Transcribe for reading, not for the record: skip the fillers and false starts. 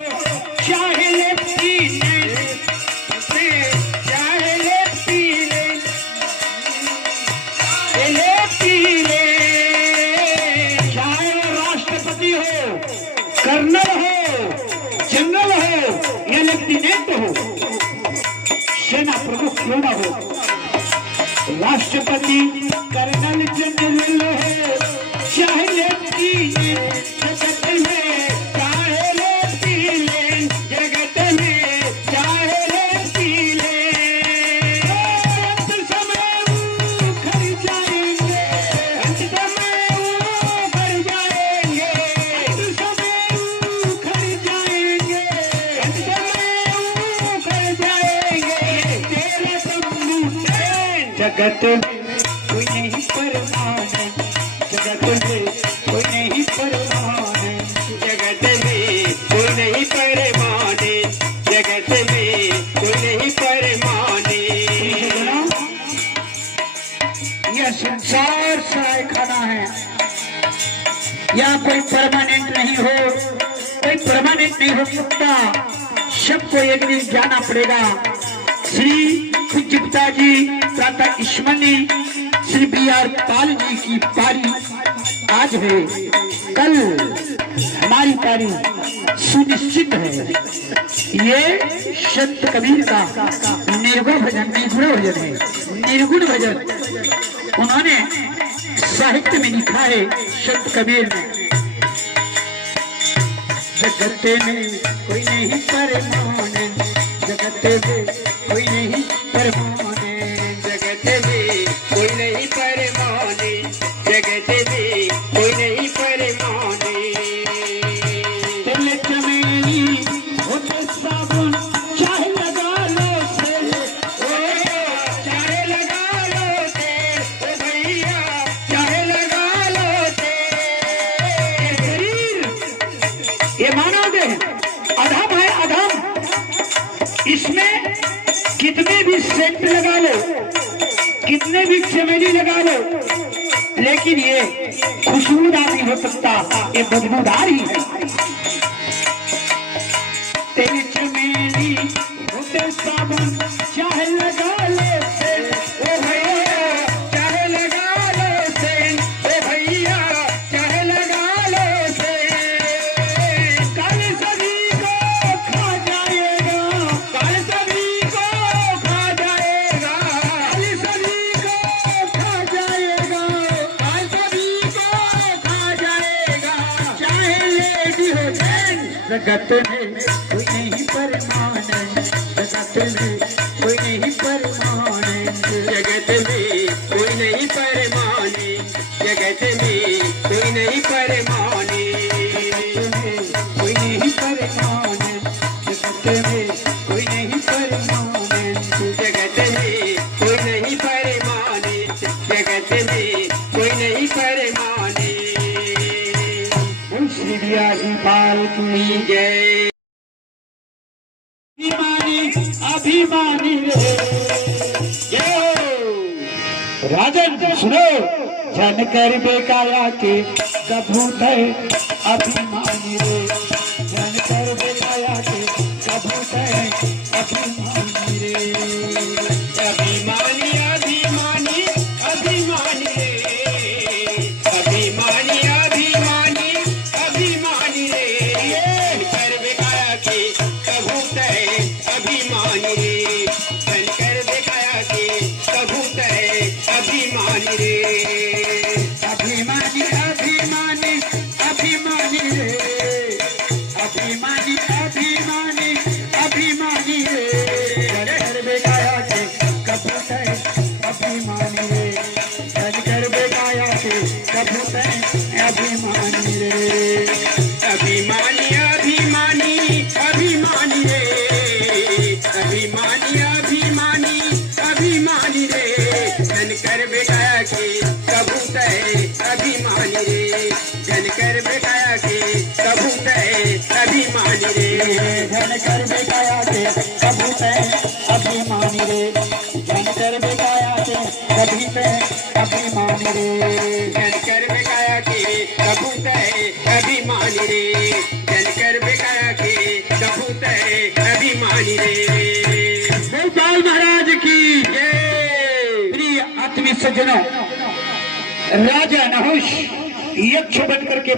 चाहे ले पीने से, चाहे ले पीने, ले पीने, चाहे राष्ट्रपति हो, कर्नल हो, जनरल हो या लेफ्टिनेंट हो, सेना प्रमुख क्यों ना हो, राष्ट्रपति कर्नल जनरल हो, चाहे लेफ्टिनेंट, जगत में चाहे लेफ्टिनेंट, जगत में चाहे लेफ्टिनेंट, अंत समय उखड़ जाएंगे, अंत समय उखड़ जाएंगे, अंत समय उखड़ जाएंगे, अंत समय उखड़ जाएंगे, तेरे संबूत जगत कोई नहीं परमानेंट, जगत में कोई नहीं परमानेंट, जगत में कोई नहीं परमानेंट, जगत में कोई नहीं परमानेंट। यह संसार सराय खाना है, यहाँ कोई परमानेंट नहीं हो, कोई परमानेंट नहीं हो सकता, सबको एक दिन जाना पड़ेगा। श्री पूज्य पिताजी प्रातः ईश्वरी श्री बी.आर. पाल जी की पारी आज है, कल हमारी पारी सुनिश्चित है। ये संत कबीर का निर्गुण भजन, निर्गुण भजन है, निर्गुण भजन उन्होंने साहित्य में लिखा है संत कबीर ने। जगत में कोई नहीं परमानेंट, जगत में कोई नहीं परमानेंट, जगत में कोई नहीं परमानेंट, जगत में कोई नहीं परमानेंट। तिल चमेली होते साबुन चाहे लगा लो तेल, चाहे लगा लो तेल, ओ भैया चाहे लगा लो तेल। शरीर ये मानव देह अधम है, अधम, इसमें कितने भी सेंट लगा लो, कितने भी चमेली लगा लो, लेकिन ये खुशबूदार नहीं हो सकता, ये बदबूदार ही है। तेरी चमेली होते साबुन चाहे लगा लो तेल, ओ भैया चाहे लगा लो तेल, ओ भैया चाहे लगा लो तेल। कल सभी को खा जाएगा, कल सभी को खा जाएगा, कल सभी को खा जाएगा, कल सभी को खा जाएगा, चाहे लेडी हो जेंट, जगत में कोई नहीं परमानेंट, जगत में कोई नहीं परमानेंट, जगत में कोई नहीं परमानेंट, जगत में कोई नहीं परमानेंट, कोई नहीं परमानेंट, जगत में कोई नहीं परमानेंट, जगत में कोई नहीं परमानेंट, जगत में कोई नहीं परमानेंट। श्री बी.आर. पाल की जय। अभिमानी अभिमानी रे, राजन सुनो, जन कर बेकाया के कबूत है अभिमानी रे, जन कर बेकाया के कबूत है अभिमानी रे, अभिमानी अभिमानी अभिमानी रे, अभिमानी अभिमानी अभिमानी रे, जन कर बेकाया के कबूत है अभिमानी रे, जन कर बेकाया के कबूत है अभिमानी रे, अभिमानी अभिमानी अभिमानी रे, अभिमानी अभिमानी अभिमानी रे, जन कर बेकाया के कबूत है अभिमानी रे, जन कर बेकाया के कबूत है अभिमानी रे, अभिमानी अभिमानी अभिमानी रे, अभिमानी अभिमानी अभिमानी रे, जन कर बेकाया के कबूत है अभिमानी रे, जन कर बेकाया के कबूत है अभिमानी रे, जन कर बेकाया के कबूत है अभिमानी रे, जन कर बेकाया के कबूत है अभिमानी रे, जन कर बेकाया के कबूत है अभिमानी रे, जन कर बेकाया के गोपाल महाराज की प्रिय आत्मीय सज्जनों, राजा नहुष यक्ष बनकर के